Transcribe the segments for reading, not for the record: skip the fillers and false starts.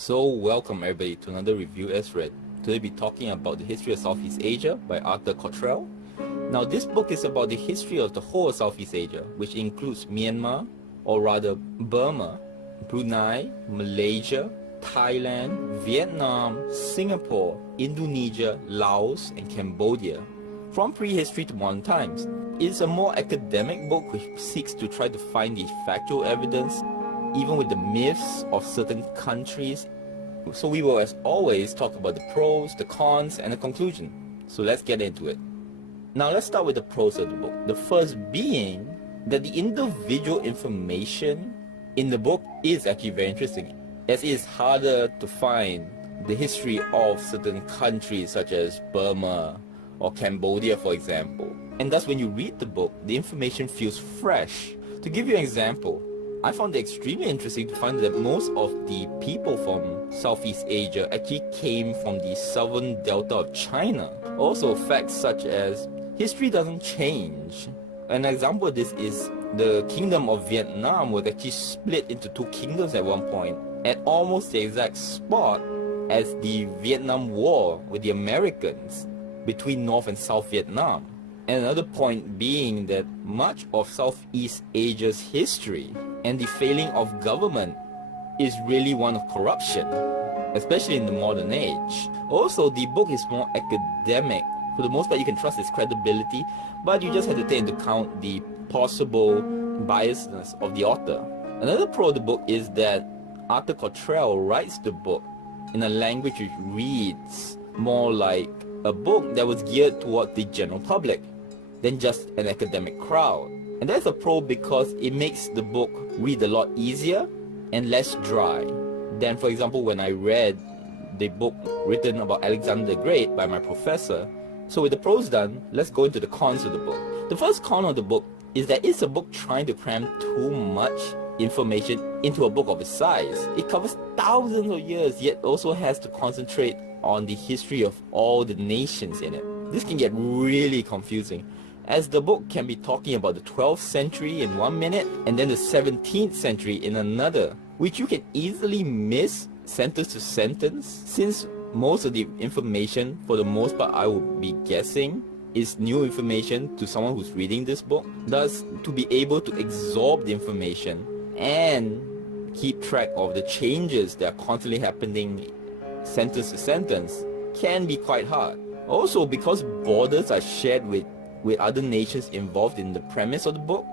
So welcome everybody to another review as read. Today we'll be talking about the history of Southeast Asia by Arthur Corterell. Now this book is about the history of the whole of Southeast Asia, which includes Myanmar, or rather Burma, Brunei, Malaysia, Thailand, Vietnam, Singapore, Indonesia, Laos, and Cambodia, from prehistory to modern times. It's a more academic book which seeks to try to find the factual evidence even with the myths of certain countries. So we will, as always, talk about the pros, the cons, and the conclusion. So let's get into it. Now let's start with the pros of the book. The first being that the individual information in the book is actually very interesting, as it is harder to find the history of certain countries such as Burma or Cambodia, for example. And thus when you read the book, the information feels fresh. To give you an example, I found it extremely interesting to find that most of the people from Southeast Asia actually came from the southern delta of China. Also, facts such as history doesn't change. An example of this is the kingdom of Vietnam was actually split into two kingdoms at one point, at almost the exact spot as the Vietnam War with the Americans between North and South Vietnam. And another point being that much of Southeast Asia's history and the failing of government is really one of corruption, especially in the modern age. Also, the book is more academic. For the most part, you can trust its credibility, but you just have to take into account the possible biasness of the author. Another pro of the book is that Arthur Corterell writes the book in a language which reads more like a book that was geared toward the general public than just an academic crowd. And that's a pro because it makes the book read a lot easier and less dry than, for example, when I read the book written about Alexander the Great by my professor. So with the pros done, let's go into the cons of the book. The first con of the book is that it's a book trying to cram too much information into a book of its size. It covers thousands of years, yet also has to concentrate on the history of all the nations in it. This can get really confusing, as the book can be talking about the 12th century in 1 minute and then the 17th century in another, which you can easily miss sentence to sentence, since most of the information, for the most part I would be guessing, is new information to someone who's reading this book. Thus, to be able to absorb the information and keep track of the changes that are constantly happening sentence to sentence can be quite hard. Also, because borders are shared with other nations involved in the premise of the book,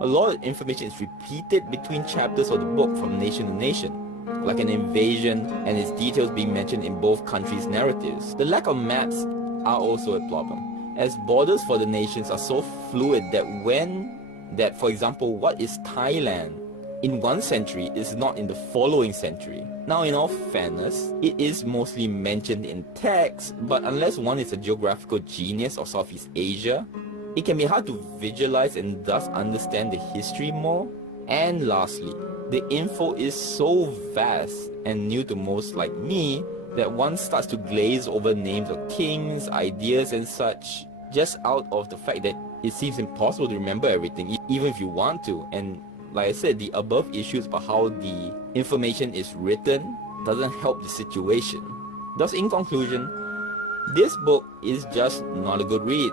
a lot of information is repeated between chapters of the book from nation to nation, like an invasion and its details being mentioned in both countries' narratives. The lack of maps are also a problem, as borders for the nations are so fluid that for example, what is Thailand in one century is not in the following century. Now, in all fairness, it is mostly mentioned in text, but unless one is a geographical genius of Southeast Asia, it can be hard to visualize and thus understand the history more. And lastly, the info is so vast and new to most like me that one starts to glaze over names of kings, ideas and such, just out of the fact that it seems impossible to remember everything, even if you want to. And like I said, the above issues about how the information is written doesn't help the situation. Thus, in conclusion, this book is just not a good read.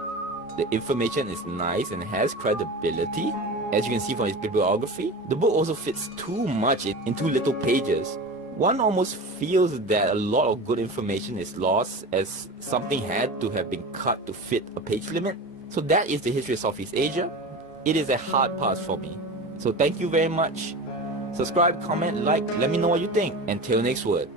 The information is nice and has credibility, as you can see from its bibliography. The book also fits too much in too little pages. One almost feels that a lot of good information is lost, as something had to have been cut to fit a page limit. So that is the history of Southeast Asia. It is a hard pass for me. So thank you very much. Subscribe, comment, like, let me know what you think. Until next word.